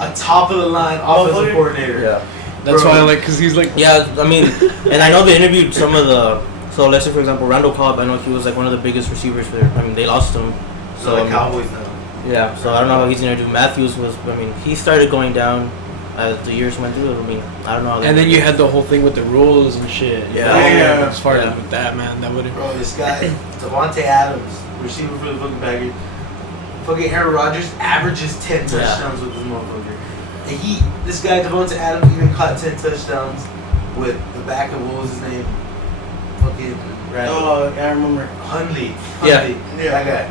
a top of the line offensive coordinator. Yeah. That's Bro. why I like, because he's like. Yeah, I mean, and I know they interviewed some of the. So let's say for example, Randall Cobb. I know he was like one of the biggest receivers for. I mean, they lost him. So the Cowboys now. Yeah, so I don't know how he's gonna do. Matthews was. I mean, he started going down as the years went through. I mean, I don't know. How And then you had the whole thing with the rules and shit. Yeah. As far Yeah. as with that, man, that would have. Bro, this guy, Devontae Adams, receiver for the fucking Packers. Fucking Aaron Rodgers averages 10 touchdowns with this motherfucker. And this guy, Devontae Adams, even caught 10 touchdowns with the back of, what was his name? Fucking Oh, I remember. Hundley. Yeah. That guy.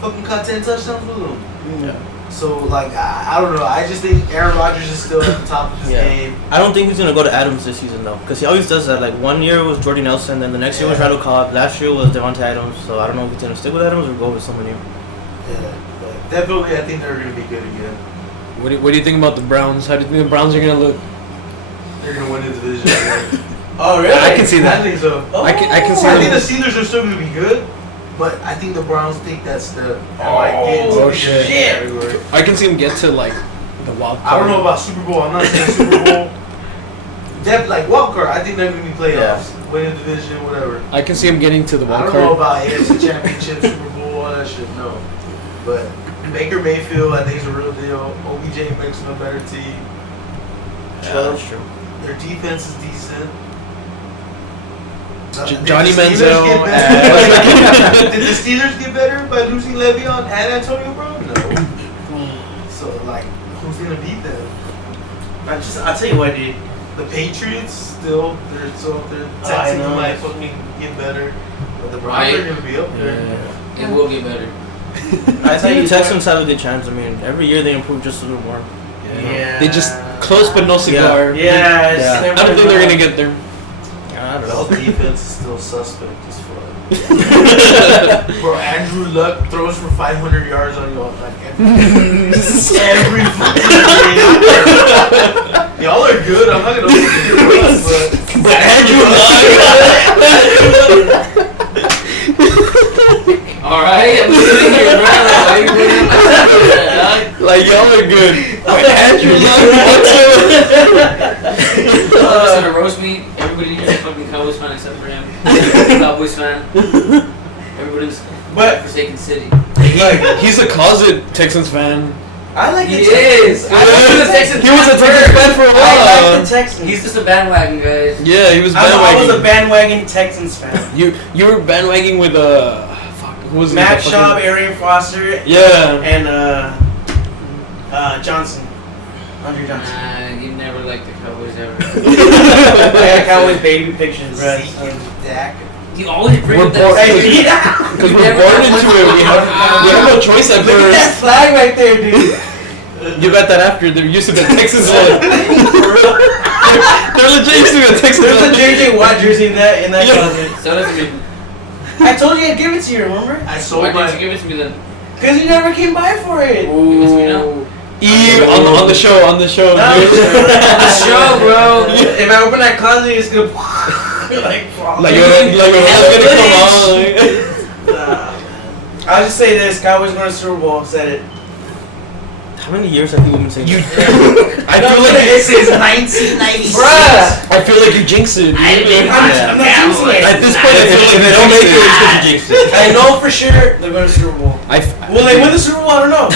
Fucking caught 10 touchdowns with him. Yeah. So, like, I don't know. I just think Aaron Rodgers is still at the top of his game. I don't think he's gonna go to Adams this season though, because he always does that. Like 1 year was Jordy Nelson, then the next year was Randall Cobb, last year was Devontae Adams. So I don't know if he's gonna stick with Adams or go with someone new. Yeah. But definitely, I think they're going to be good again. What do you think about the Browns? How do you think the Browns are gonna look? They're going to win the division. again. Oh, really? I can see I that. think so. I can see I think the that. Steelers are still going to be good, but I think the Browns take that step. Oh, shit. Everywhere. I can see him get to like the wild card. I don't know about Super Bowl. I'm not saying Super Bowl. Like wild card, I think they're going to be playoffs, win the division, whatever. I can see him getting to the I wild don't know card. about AFC Championship, Super Bowl, all that shit. No, but Baker Mayfield, I think is a real deal. OBJ makes them a better team. Yeah, that's true. Their defense is decent. Johnny Did the Steelers Manziel get better? Did the Steelers get better by losing Le'Veon and Antonio Brown? No. So like, who's gonna beat them? I'll tell you what, dude. The Patriots still, they're so they're I Texans know. might fucking get better, but the Browns are gonna be up there. Yeah. It will get better. I think the Texans have a good chance. I mean, every year they improve just a little more. Yeah. They just close but no cigar. Yeah. it's Yeah. never I don't think they're gonna get there. I don't The know. defense is still suspect as fuck. Bro, Andrew Luck throws for 500 yards on y'all like every fucking game. Y'all are good. I'm not gonna look at your runs, but Andrew Alright, I'm sitting here, bro. Why you putting up that, Like y'all are good. But Andrew Luck, dog? Gonna roast me. Everybody here's a fucking Cowboys fan except for him. Cowboys fan. Everybody's But- forsaken city. he's a closet Texans fan. I like He the Texans. is. I was a Texans He was a Texans fan for a I like while. the Texans. He's just a bandwagon, guys. Yeah, he was I was a bandwagon. bandwagon Texans fan. You were bandwagging with fuck, who was it? Matt The Schaub, fucking- Arian Foster, Yeah. and Johnson. Andre Johnson. Nah, you never liked the Cowboys ever. I got Cowboys baby pictures, bro. Zeke and Dak. You always bring We're up bored. that. Hey, yeah. Because You we're never born got into one it. for We have no choice at Look at that first. flag right there, dude. You got that after. There used to be a Texas one. There legit used to be a Texas There's a one. JJ Watt jersey in that Yeah. closet. So does me. I told you I'd give it to you, remember? I sold Why my. didn't you give it to me then? Because you never came by for it. Give it to me now. On the show, No. dude. The show, bro. If I open that closet, it's gonna like fall. Like your head's gonna come on. I'll just say this: Cowboys going to Super Bowl. Said it. How many years have people been saying You, that? I feel like This is 1996. Bruh. I feel like you jinxed it. Dude. I'm not jinxing it. At this point, I feel like If they don't make it, it's because you jinxed it. I know for sure they're going to Super Bowl. Will they win the Super Bowl? I don't know.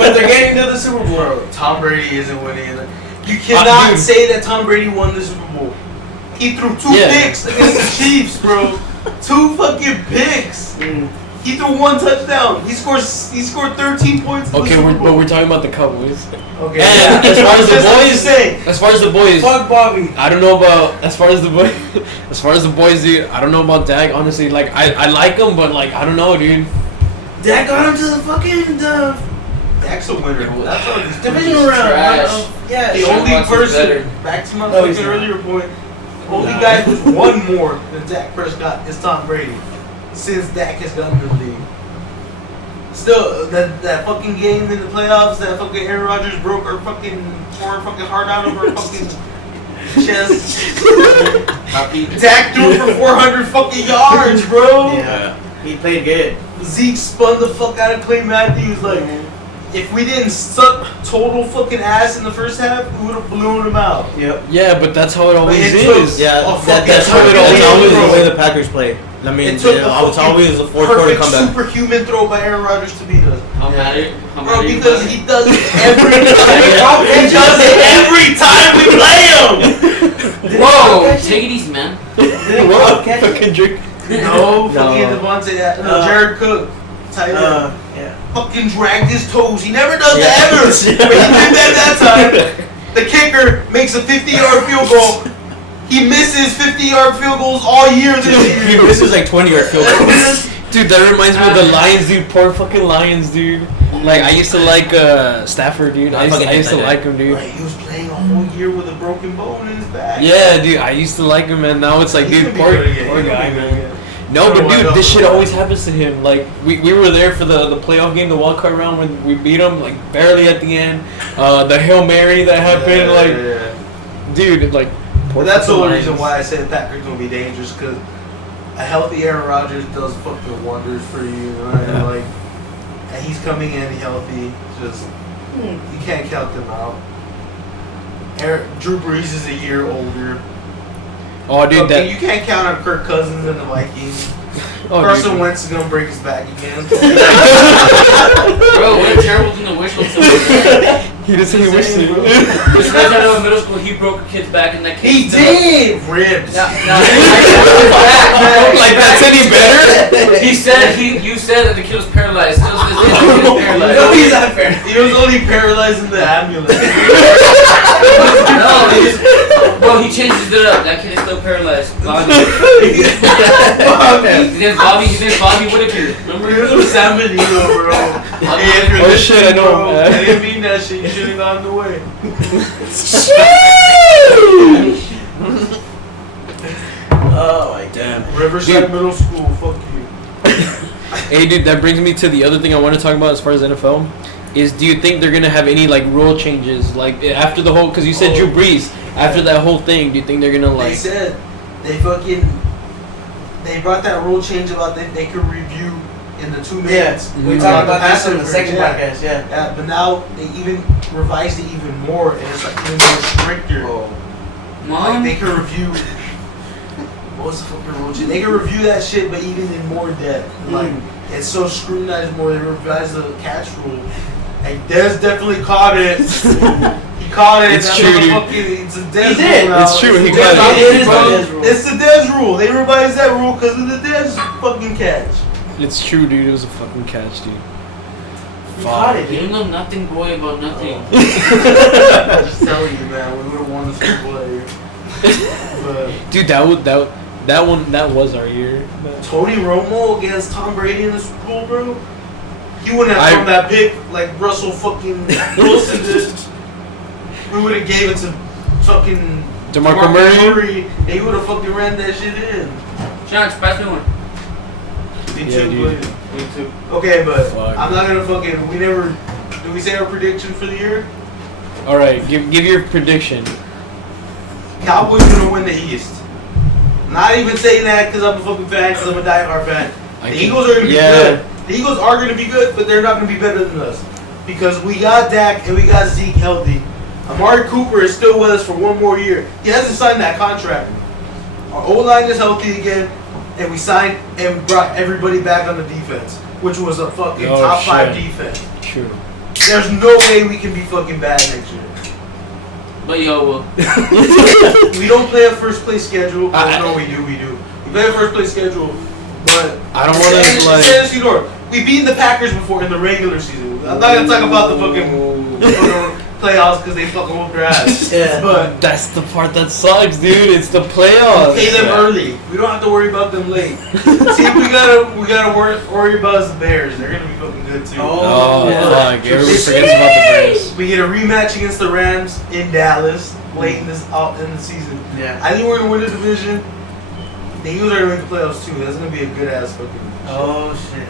But they're getting to the Super Bowl. Bro, Tom Brady isn't winning it. You cannot Dude. say that Tom Brady won the Super Bowl. He threw 2 Yeah. picks against the Chiefs, bro. 2 fucking picks. He threw 1 touchdown. He scored 13 points. In Okay, the Super Bowl. but we're talking about the Cowboys. Okay. And as far as the That's what boys, you say. as far as the boys, Fuck Bobby. I don't know about as far as the boy, as far as the boys, dude. I don't know about Dak. Honestly, like I like him, but like I don't know, dude. Dak got him to the fucking Dak's a winner. That's all these Divisional teams. round. trash. Yeah. The Sean only Watson's person, better. back to my No, he's fucking not. earlier point, the only guy who's won more than Dak Prescott is Tom Brady since Dak has gotten to the league. Still, that fucking game in the playoffs, that fucking Aaron Rodgers tore her fucking heart out of her fucking chest. Dak threw for 400 fucking yards, bro. Yeah. He played good. Zeke spun the fuck out of Clay Matthews. Like, if we didn't suck total fucking ass in the first half, we would have blown him out. Yep. Yeah, but that's how it always it took- is. Yeah, Oh, fuck, that's it how took it always, a always throw. the way the Packers play. I mean, It took a it's fucking always a fourth quarter perfect comeback. superhuman throw by Aaron Rodgers to beat us. How mad are you? How mad Bro, are you? because about he it? does it every time. He does it every time we play him. Whoa! Take it easy, man. What? Fucking drink. No, fucking No. Devontae. No, Jared Cook. Tight end. Yeah. Fucking dragged his toes. He never does that Yeah. ever. But he did that time. The kicker makes a 50-yard field goal. He misses 50-yard field goals all year this year. This is like 20-yard field goals. Dude, that reminds me of the Lions, dude. Poor fucking Lions, dude. Like, I used to like Stafford, dude. I used to like him, dude. Right, he was playing a whole year with a broken bone in his back. Yeah, dude, I used to like him, man. Now it's like, He's dude, gonna be poor good again. guy, He's gonna be good man. again. No, but Wind dude, up this shit the- always happens to him. Like, we were there for the playoff game, the wild card round, when we beat him, like, barely at the end. The Hail Mary that happened, Yeah. dude, like, poor But that's the fucking only reason Lions. why I said the Packers gonna be dangerous, because a healthy Aaron Rodgers does fucking wonders for you. You know? And Yeah. like, and he's coming in healthy. Just you can't count them out. Drew Brees is a year older. Oh, dude, Fucking, that. you can't count on Kirk Cousins and the Vikings. Oh, Carson dude. Wentz is gonna break his back again. Bro, what a terrible thing to wish on someone. He doesn't even wish Insane, to. bro. This guy I know in middle school, he broke a kid's back in that kid. He did ribs. Like, that's any better? You said that the kid was paralyzed. Still to this day, the kid is paralyzed. No, he's not fair. He was only paralyzed in the ambulance. No, bro, he changes it up. That kid is still paralyzed. Bobby. His name's Bobby Whitaker. Remember? He was with San Benito, bro. Hey, if you're Oh, listening, shit, I know, bro, man. I didn't mean that shit. You should have gone the way. Oh my Damn. Riverside Dude. Middle School, fuck you. Hey, dude, that brings me to the other thing I want to talk about as far as NFL. Is do you think they're gonna have any like rule changes like after the whole? Because you said Oh. Drew Brees after that whole thing. Do you think they're gonna They like? said they brought that rule change about they could review in the 2 minutes. Yeah, we Mhm. talked about this in the Pass second interference, podcast. Yeah. Yeah, but now they even revised it even more, and it's like even more stricter. Like Mom? they can review. What was the fucking rule change? They can review that shit, but even in more depth. Like it's so scrutinized more. They revised the catch rule. And Dez definitely caught it. He caught it. It's That's true, a dude. fucking- It's a Dez He did. rule now. It's true, he a caught Dez it. rule. It is the Dez rule. It's the Dez rule. They revised that rule because of the Dez fucking catch. It's true, dude. It was a fucking catch, dude. You caught it, You dude. know nothing, boy, about nothing. I'm just telling you, man. We would have won the Super Bowl that year. But Dude, that was our year. Tony Romo against Tom Brady in the Super Bowl, bro. He wouldn't have I- thrown that pick like Russell fucking Wilson did. We would have gave it to fucking DeMarco Murray. and he would have fucking ran that shit in. Shots, pass me one. Me Yeah, too, dude. buddy. Me too. Okay, but Fuck. I'm not gonna fucking. We never. Did we say our prediction for the year? All right, give your prediction. Cowboys gonna win the East. Not even saying that because I'm a fucking fan, because I'm a diehard fan. The Eagles are gonna be good. The Eagles are gonna be good, but they're not gonna be better than us because we got Dak and we got Zeke healthy. Amari Cooper is still with us for one more year. He hasn't signed that contract. Our O-line is healthy again, and we signed and brought everybody back on the defense, which was a fucking Oh, top 5 shit. defense. True. There's no way we can be fucking bad next year. But yo, well, We don't play a first place schedule. I- No, we do. We play a first place schedule, but I don't want to like. San Isidro. We beat the Packers before in the regular season. I'm not gonna talk about the fucking playoffs because they fucking whooped their ass. Yeah. But That's the part that sucks, dude. It's the playoffs. pay them early. We don't have to worry about them late. See, we gotta worry about is the Bears. They're gonna be fucking good too. Oh, Yeah. fuck. Everybody forgets about the Bears. We get a rematch against the Rams in Dallas late in the season. Yeah. I think we're gonna win the division. The Eagles are gonna make the playoffs too. That's gonna be a good ass fucking. Oh shit.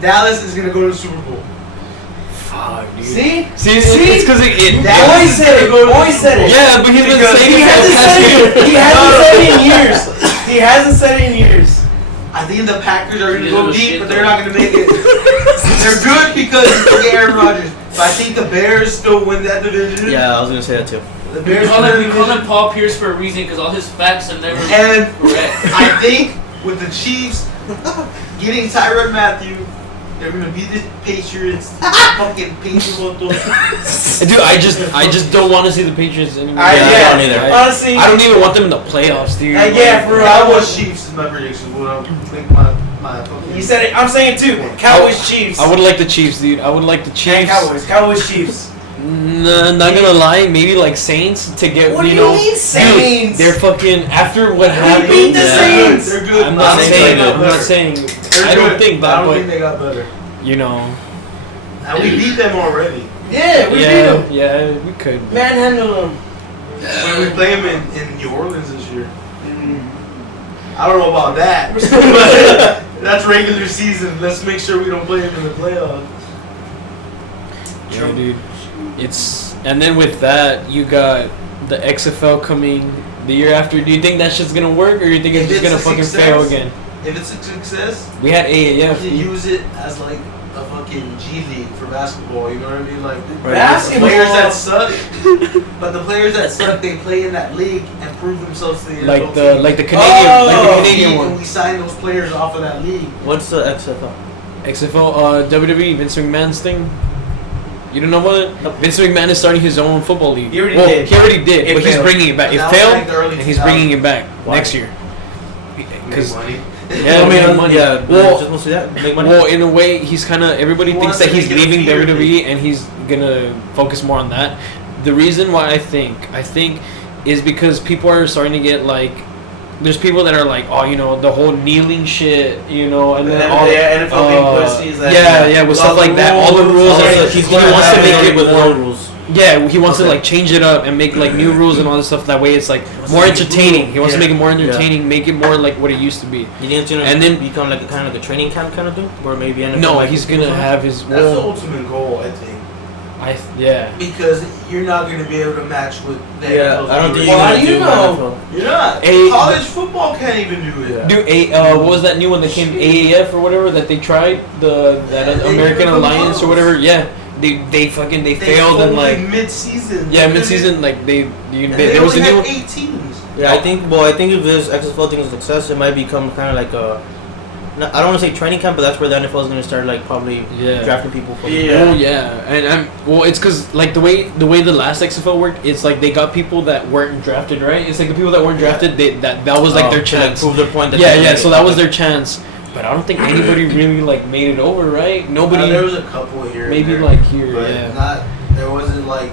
Dallas is gonna go to the Super Bowl. Fuck, dude. See? See, it's because it. Always said it. Always said it. Yeah, but he's been Because saying He it hasn't for the past said year. it. He hasn't said it in years. He hasn't said it in years. I think the Packers are gonna You go little deep, shit, but they're though. not gonna make it. They're good because of Aaron Rodgers. But I think the Bears still win that division. Yeah, I was gonna say that too. The We Bears call win that him division. Paul Pierce for a reason because all his facts have never been And correct. I think with the Chiefs getting Tyrann Mathieu, they're gonna beat the Patriots. Fucking Patriots. Dude, I just don't want to see the Patriots anymore. I don't either. Honestly, I don't even want them in the playoffs, dude. yeah, for real. Cowboys Chiefs is my prediction. What I'll make my fucking. You said it. I'm saying it too. Cowboys, Chiefs. I would like the Chiefs, dude. I would like the And Chiefs. Cowboys, Chiefs. Nah, not gonna lie, maybe like Saints to get What do you know. mean Saints? Dude, they're fucking after what happened. beat the Saints. They're good. I'm not Saints saying. are good. I'm not saying. They're I don't good, think but I that, don't think but they got better. you know. And we beat them already. Yeah, we beat Yeah, them. yeah, we could. Manhandle them. When we play them in New Orleans this year. I don't know about that. But that's regular season. Let's make sure we don't play them in the playoffs. Yeah, dude. It's and then with that you got the XFL coming the year after. Do you think that shit's gonna work, or do you think it's If just it's gonna a fucking success, fail again? If it's a success, We had AAF. you use it as like a fucking G League for basketball. You know what I mean? Like Right. the Basketball. players that suck, but the players that suck, they play in that league and prove themselves to the NFL Like team. the Canadian Oh! like the Canadian And one. we sign those players off of that league. What's the XFL? XFL, WWE, Vince McMahon's thing. You don't know about it? Nope. Vince McMahon is starting his own football league. He already well, did. he already did, It but he's failed. bringing it back. But It that was failed, like the early and he's bringing 2000s. it back Why? next year. Make Because money. yeah, make money. Yeah, Well, just mostly that. Make money. well, in a way, he's kind of everybody He thinks wants that to he's make it a leaving feeder WWE and he's gonna focus more on that. The reason why I think is because people are starting to get like. There's people that are like, oh, you know, the whole kneeling shit, you know, and then all NFL being pushed. He's like, yeah, with stuff like that. All the rules. Also, Are, he's he gonna wants to have make it with more. no rules. Yeah, he wants to Okay. like change it up and make like new rules and all this stuff. That way, it's like wants more to make it entertaining. cool. He wants to Yeah. make it more entertaining, make it more like what it used to be. You think it's gonna And then- become like a kind of like a training camp kind of thing, or maybe NFL No, might he's be gonna doing have his. That's the Well, ultimate goal, I think. yeah. Because you're not going to be able to match with the that. Yeah, NFL I don't think Well, you're how gonna do you do know? You're not. A- College football can't even do it. Yeah. Dude, what was that new one that came AAF or whatever that they tried that They American were Alliance or close. whatever? Yeah, they failed and folded like mid-season. yeah mid-season like they And there was a only new had 8 teams. Yeah, I think. Well, I think if this XFL thing is a success, it might become kind of like a. I don't want to say training camp, but that's where the NFL is gonna start like probably Yeah. drafting people for. Yeah. Oh yeah, and it's because like the way the last XFL worked, it's like they got people that weren't drafted, right? It's like the people that weren't drafted, that was like their To, like, chance. prove their point. That Yeah, they yeah. made So it. that was their chance, but I don't think anybody really like made it over, right? Nobody, There was a couple here. and maybe there, like here, but yeah. not. There wasn't like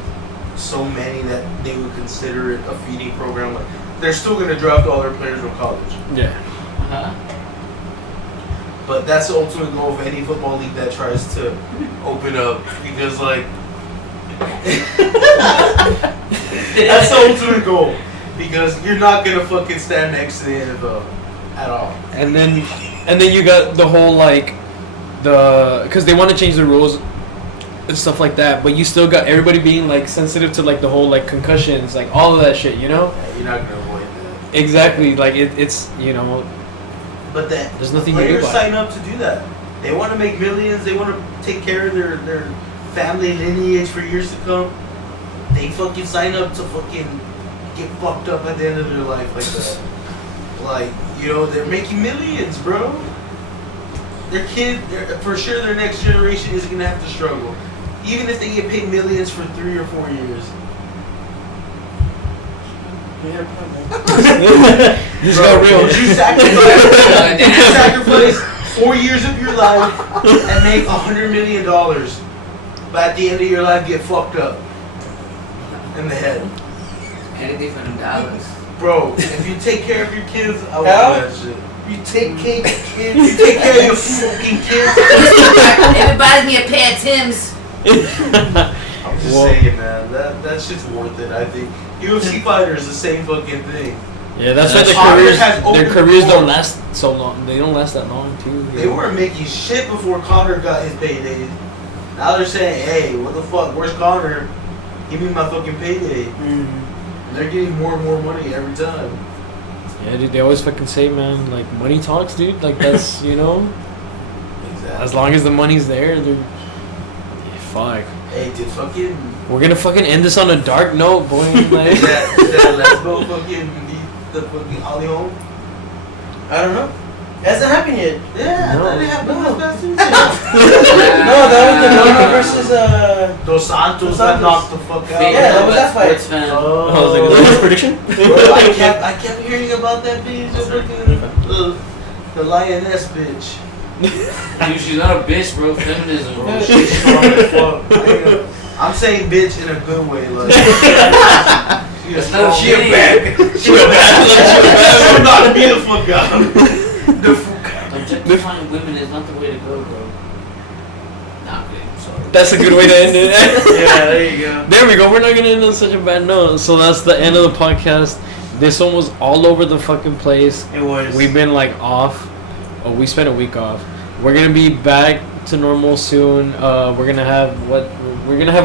so many that they would consider it a feeding program. Like they're still going to draft all their players from college. Yeah. Uh-huh. But that's the ultimate goal of any football league that tries to open up because like that's the ultimate goal because you're not gonna fucking stand next to the NFL at all. And then you got the whole like because they want to change the rules and stuff like that, but you still got everybody being like sensitive to like the whole like concussions, like all of that shit, you know? Yeah, you're not gonna avoid that. Exactly. Like it's you know. But There's nothing to do players about it. sign up to do that. They want to make millions. They want to take care of their family lineage for years to come. They fucking sign up to fucking get fucked up at the end of their life like that. Like, you know, they're making millions, bro. Their kid, for sure, their next generation is gonna have to struggle, even if they get paid millions for 3 or 4 years. This Bro, got real. would you sacrifice 4 years of your life and make $100 million? but at the end of your life get fucked up in the head. Anything for them dollars. Bro, if you take care of your kids, I Hell? want that shit. You take care of kids. You take care of your fucking kids. If it buys me a pair of Tim's. I'm just saying, man, that shit's worth it. I think UFC fighters the same fucking thing. Yeah, that's why Conor has their opened careers the don't door. last so long. They don't last that long too. They weren't making shit before Conor got his payday. Now they're saying, hey, what the fuck? Where's Conor? Give me my fucking payday. Mm. And they're getting more and more money every time. Yeah, dude. They always fucking say, man, like money talks, dude. Like that's Exactly. as long as the money's there, they're fuck. Hey, dude, fucking. We're gonna fucking end this on a dark note, boy. Like, Is that Lesbo fucking beat the fucking Ollie home? I don't know. It hasn't happened yet. Yeah, No. that didn't happen No. this past season. No, that was the Norma versus Dos Santos Dos got Santos. knocked the fuck out. Yeah, that was that fight. Sports fan. Oh, I was like, is that his prediction? Bro, I kept hearing about that bitch. The lioness bitch. Dude, she's not a bitch, bro. Feminism, bro. Bro, she's strong as fuck. I'm saying bitch in a good way, like. That's not She a shitty. bad. She a bad. I'm not to be the fuck out. The fuck out. Objectifying women is not the way to go, bro. Nah, I'm kidding. Sorry. that's a good way to end it. Yeah, there you go. There we go. We're not gonna end on such a bad note. So that's the end of the podcast. This one was all over the fucking place. It was. We've been like off. Oh, we spent a week off. We're gonna be back to normal soon. We're gonna have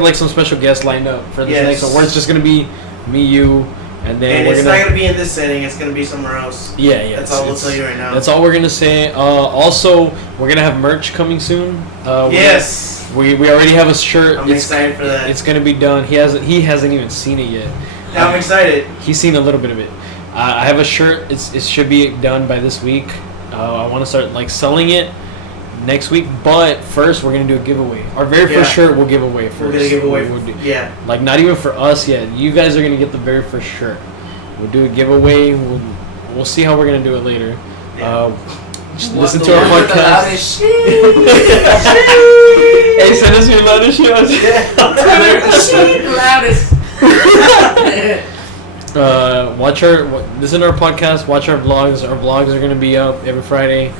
like some special guests lined up for this Yes. next one. Where it's just gonna be me, you, and then And we're it's gonna. not gonna be in this setting. It's gonna be somewhere else. Yeah. That's all we'll tell you right now. That's all we're gonna say. Also, we're gonna have merch coming soon. Yes. We already have a shirt. I'm excited for that. It's gonna be done. He hasn't even seen it yet. Yeah, I'm excited. He's seen a little bit of it. I have a shirt. It should be done by this week. I want to start like selling it next week. But first, we're gonna do a giveaway. Our very first shirt we'll give away first. We're gonna give away. We'll do, Yeah. like not even for us yet. You guys are gonna get the very first shirt. We'll do a giveaway. We'll see how we're gonna do it later. Yeah. Just listen to our The podcast. loudest Hey, send us your loudest shit. Watch listen to our podcast. Watch our vlogs. Our vlogs are gonna be up every Friday.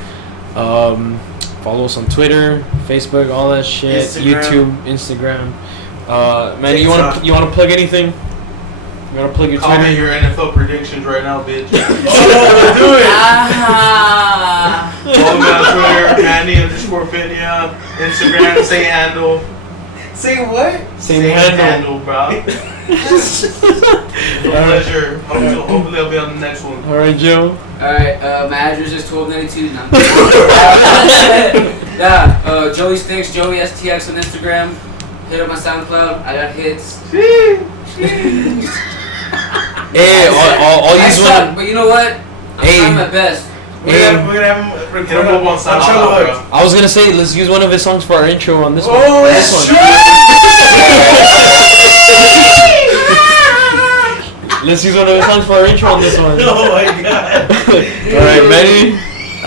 Follow us on Twitter, Facebook, all that shit. Instagram. YouTube, Instagram. Man, TikTok. you wanna plug anything? You wanna plug your Twitter? Comment your NFL predictions right now, bitch. Oh, do it. Follow me on Twitter, Mandy_Pena. Instagram, same handle. Say what? Same handle. bro. It's a pleasure. Hopefully I'll be on the next one. All right, Joe. Alright, my address is 1292. Yeah, Joey Stinks, Joey STX on Instagram. Hit up my SoundCloud. I got hits. Hey, all I you suck, want. but you know what? I'm Hey. trying my best. We're gonna have him Hit him up on SoundCloud, SoundCloud. bro. I was gonna say let's use one of his songs for our intro on this one. Oh, This that's one. true. Let's use one of his songs for our intro on this one. Oh my god. All right, Manny.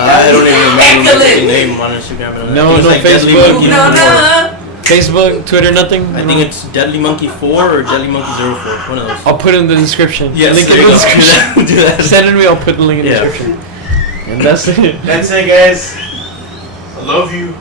I don't even know Excellent. my name on Instagram. No, It's no like Deadly Facebook. Monkey No, 4. no. Facebook, Twitter, nothing. I think it's Deadly Monkey 4 or Deadly Monkey 04. One of those. I'll put it in the description. Yes, Link there in you the go. description. Do that. Send it to me. I'll put the link in the Yeah. description. And that's it. That's it, guys. I love you.